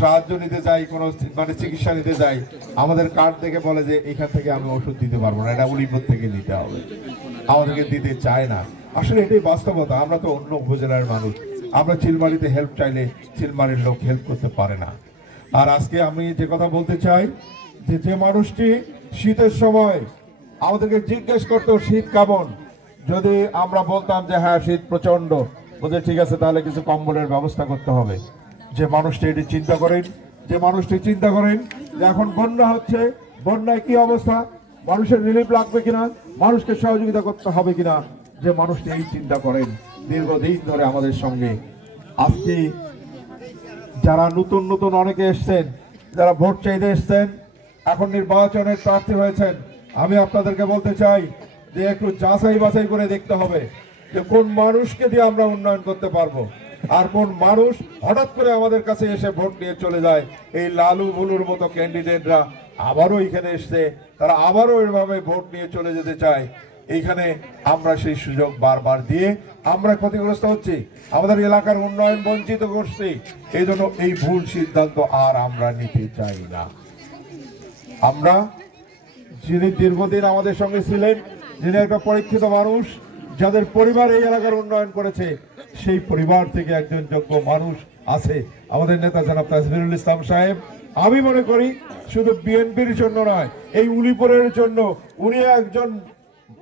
সাহায্য নিতে যাই, কোনো মানে চিকিৎসা নিতে যাই, আমাদের কার্ড থেকে বলে যে এখান থেকে আমি ওষুধ দিতে পারবো না, এটা উলিপুর থেকে নিতে হবে, আমাদেরকে দিতে চায় না। আসলে এটাই বাস্তবতা। আমরা তো অন্য উপজেলার মানুষ, আমরা চিলমারিতে হেল্প চাইলে চিলমারির লোক হেল্প করতে পারে না। আর আজকে আমি যে কথা বলতে চাই, যে মানুষটি শীতের সময় আমাদেরকে জিজ্ঞেস করতো শীত কেমন, যদি আমরা বলতাম যে হ্যাঁ শীত প্রচন্ড, বলতে ঠিক আছে তাহলে কিছু কম্বলের ব্যবস্থা করতে হবে। যে মানুষটি এটি চিন্তা করেন, যে মানুষটি চিন্তা করেন যে এখন বন্যা হচ্ছে, বন্যায় কি অবস্থা, মানুষের রিলিফ লাগবে কিনা, মানুষকে সহযোগিতা করতে হবে কিনা, যে মানুষটি এই চিন্তা করেন দীর্ঘদিন ধরে আমাদের সঙ্গে। আজকে যারা নতুন নতুন অনেকে এসছেন, যারা ভোট চাইতে এসছেন, এখন নির্বাচনের প্রার্থী হয়েছেন, আমি আপনাদেরকে বলতে চাই যে একটু যাচাই বাছাই করে দেখতে হবে যে কোন মানুষকে দিয়ে আমরা উন্নয়ন করতে পারবো, আর কোন মানুষ হঠাৎ করে আমাদের কাছে এসে ভোট নিয়ে চলে যায়। এই লালু বুলুর মতো ক্যান্ডিডেটরা আবারও এখানে এসছে, তারা আবারও এভাবে ভোট নিয়ে চলে যেতে চায়। এইখানে আমরা সেই সুযোগ বারবার দিয়ে আমরা ক্ষতিগ্রস্ত হচ্ছি, আমাদের এলাকার উন্নয়ন বঞ্চিত করছি। এই জন্য এই ভুল সিদ্ধান্ত আর আমরা নিতে চাই না। আমরা যিনি দীর্ঘদিন আমাদের সঙ্গে ছিলেন, যিনি একটা পরীক্ষিত মানুষ, যাদের পরিবার এই এলাকার উন্নয়ন করেছে, সেই পরিবার থেকে একজন যোগ্য মানুষ আছে আমাদের নেতা জনাব তাজমিরুল ইসলাম সাহেব। আমি মনে করি শুধু বিএনপির জন্য নয়, এই উলিপুরের জন্য উনি একজন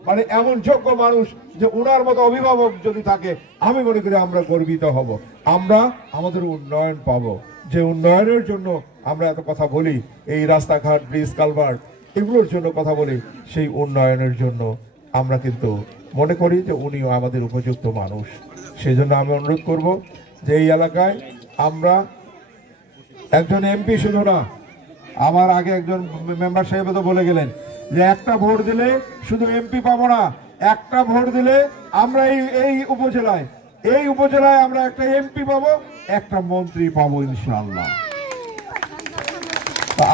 মানে এমন যোগ্য মানুষ যে উনার মতো অভিভাবক যদি থাকে, আমি মনে করি আমরা গর্বিত হব, আমরা আমাদের উন্নয়ন পাবো। যে উন্নয়নের জন্য আমরা এত কথা বলি, এই রাস্তাঘাট, ব্রিজ, কালভার্ট, এগুলোর জন্য কথা বলি, সেই উন্নয়নের জন্য আমরা কিন্তু মনে করি যে উনিও আমাদের উপযুক্ত মানুষ। সেই জন্য আমি অনুরোধ করব যে এই এলাকায় আমরা একজন এমপি শুধু না, আমার আগে একজন মেম্বার সাহেব তো বলে গেলেন যে একটা ভোট দিলে শুধু এমপি পাবো না, একটা ভোট দিলে আমরা এই উপজেলায় আমরা একটা এমপি পাবো, একটা মন্ত্রী পাবো ইনশাআল্লাহ।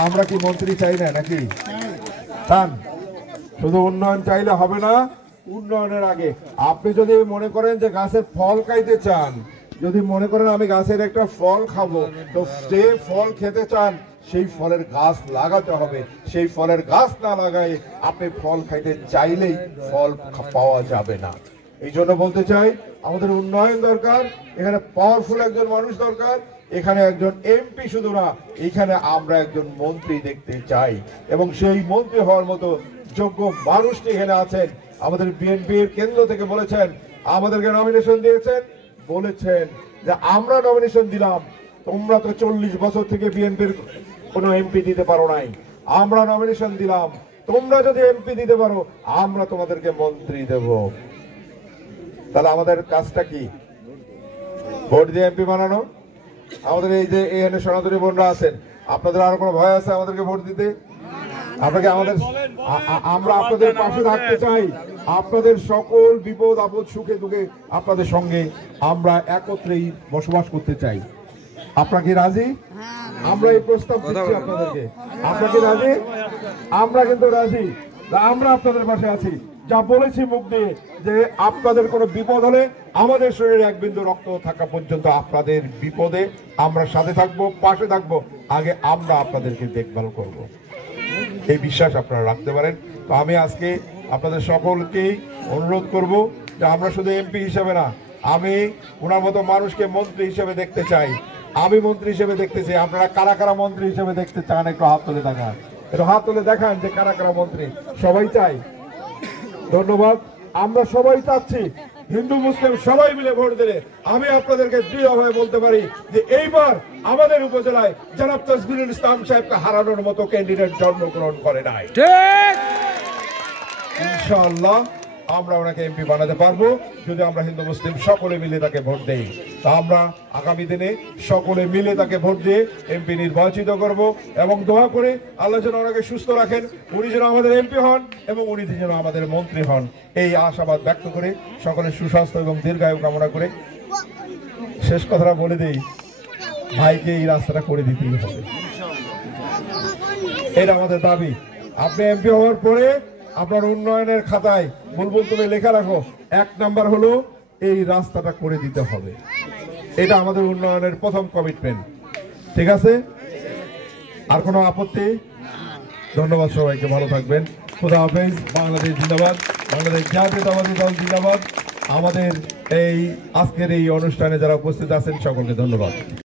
আমরা কি মন্ত্রী চাই না নাকি? চান? শুধু উন্নয়ন চাইলে হবে না, উন্নয়নের আগে আপনি যদি মনে করেন যে গাছের ফল খাইতে চান, যদি মনে করেন আমি গাছের একটা ফল খাবো, তো যে ফল খেতে চান সেই ফলের গাছ লাগাতে হবে। সেই ফলের গাছ না লাগাই আপনি ফল খাইতে চাইলেই ফল পাওয়া যাবে না। এই জন্য বলতে চাই আমাদের উন্নয়ন দরকার, এখানে পাওয়ারফুল একজন মানুষ দরকার, এখানে একজন এমপি শুধু না, এখানে আমরা একজন মন্ত্রী দেখতে চাই, এবং সেই মন্ত্রী হওয়ার মতো যোগ্য মানুষটি এখানে আছেন। আমাদের বিএনপির কেন্দ্র থেকে বলেছেন, আমাদেরকে নমিনেশন দিয়েছেন, বলেছেন যে আমরা নমিনেশন দিলাম, তোমরা তো 40 বছর থেকে বিএনপির কোনো এমপি দিতে পারো নাই, আমরা নমিনেশন দিলাম, তোমরা যদি এমপি দিতে পারো আমরা তোমাদেরকে মন্ত্রী দেব। তাহলে আমাদের কাজটা কি? ভোট দিয়ে এমপি বানানো। আমাদের এই যে এখানে সনাতনী বোনরা আছেন, আপনাদের আরো কোনো ভয় আছে আমাদেরকে ভোট দিতে? আপনাকে আমরা আপনাদের পাশে থাকতে চাই, আপনাদের সকল বিপদ আপদ, সুখে দুঃখে আপনাদের সঙ্গে আমরা একত্রেই বসবাস করতে চাই। আপনারা কি রাজি? আমরা এই প্রস্তাব দিচ্ছি আপনাদেরকে, আপনারা কি রাজি? আমরা কিন্তু রাজি, আমরা আপনাদের পাশে আছি। যা বলেছি মুখ দিয়ে যে আপনাদের কোনো বিপদ হলে আমাদের শরীরে এক বিন্দু রক্ত থাকা পর্যন্ত আপনাদের বিপদে আমরা সাথে থাকবো, পাশে থাকবো, আগে আমরা আপনাদেরকে দেখভাল করব। এই বিশ্বাস আপনারা রাখতে পারেন। তো আমি আজকে আপনাদের সকলকেই অনুরোধ করব যে আমরা শুধু এমপি হিসেবে না, আমি ওনার মতো মানুষকে মন্ত্রী হিসেবে দেখতে চাই, আমি মন্ত্রী হিসেবে দেখতে চাই। আপনারা কারা কারা মন্ত্রী হিসেবে দেখতে চান একটু হাত তুলে দেখান, একটু হাত তুলে দেখান যে কারা কারা মন্ত্রী। সবাই চাই? ধন্যবাদ। আমরা সবাই চাচ্ছি, হিন্দু মুসলিম সবাই মিলে ভোট দিলে আমি আপনাদেরকে দৃঢ়ভাবে বলতে পারি যে এইবার আমাদের উপজেলায় জনাব তাজমিরুল ইসলাম সাহেবকে হারানোর মতো ক্যান্ডিডেট জন্মগ্রহণ করে নাই। ইনশাআল্লাহ আমরা ওনাকে এমপি বানাতে পারবো যদি আমরা হিন্দু মুসলিম সকলে মিলে তাকে ভোট দেই। তা আমরা আগামী দিনে সকলে মিলে তাকে ভোট দিয়ে এমপি নির্বাচিত করব, এবং দোয়া করে আল্লাহ যেন ওনাকে সুস্থ রাখেন, উনি যেন আমাদের এমপি হন এবং উনি যেন আমাদের মন্ত্রী হন, এই আশাবাদ ব্যক্ত করে সকলের সুস্বাস্থ্য এবং দীর্ঘায়ু কামনা করে শেষ কথাটা বলে দেই, ভাইকে এই রাস্তাটা করে দিতেই হবে, এটা আমাদের দাবি। আপনি এমপি হওয়ার পরে আপনার উন্নয়নের খাতায় বুলবুল তুমি লেখা রাখো, 1 নাম্বার হলো এই রাস্তাটা করে দিতে হবে। এটা আমাদের উন্নয়নের প্রথম কমিটমেন্ট। ঠিক আছে? আর কোনো আপত্তি? ধন্যবাদ সবাইকে, ভালো থাকবেন। খুদা হাফেজ। বাংলাদেশ জিন্দাবাদ, বাংলাদেশ জাতীয়তাবাদী দল জিন্দাবাদ। আমাদের এই আজকের এই অনুষ্ঠানে যারা উপস্থিত আছেন সকলকে ধন্যবাদ।